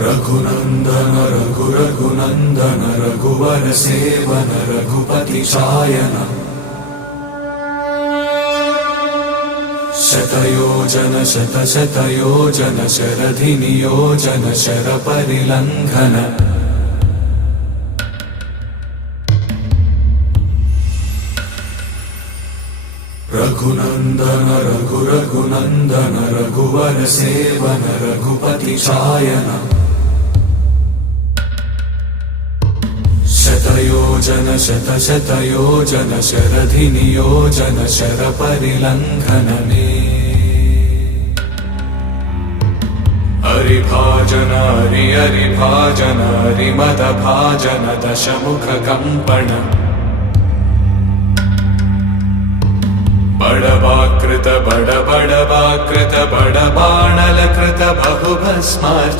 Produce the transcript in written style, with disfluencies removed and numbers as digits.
रघुनंदन रघुनंदन रघुवर seven Raghupati चायन शतयोजन शतशतयोजन शरधि नियोजन sir परिलंघन Raghunandan Raghunandan रघुवर seven Raghupati चायन शतयोजन शतशतयोजन शरधि नियोजन sir परिलंघन हरिभाजन हरिभाजन हरिमद भाजन दशमुख कंपन बड़वाकृत बड़वाकृत बड़बाणल कृत बहुभस्मार्चन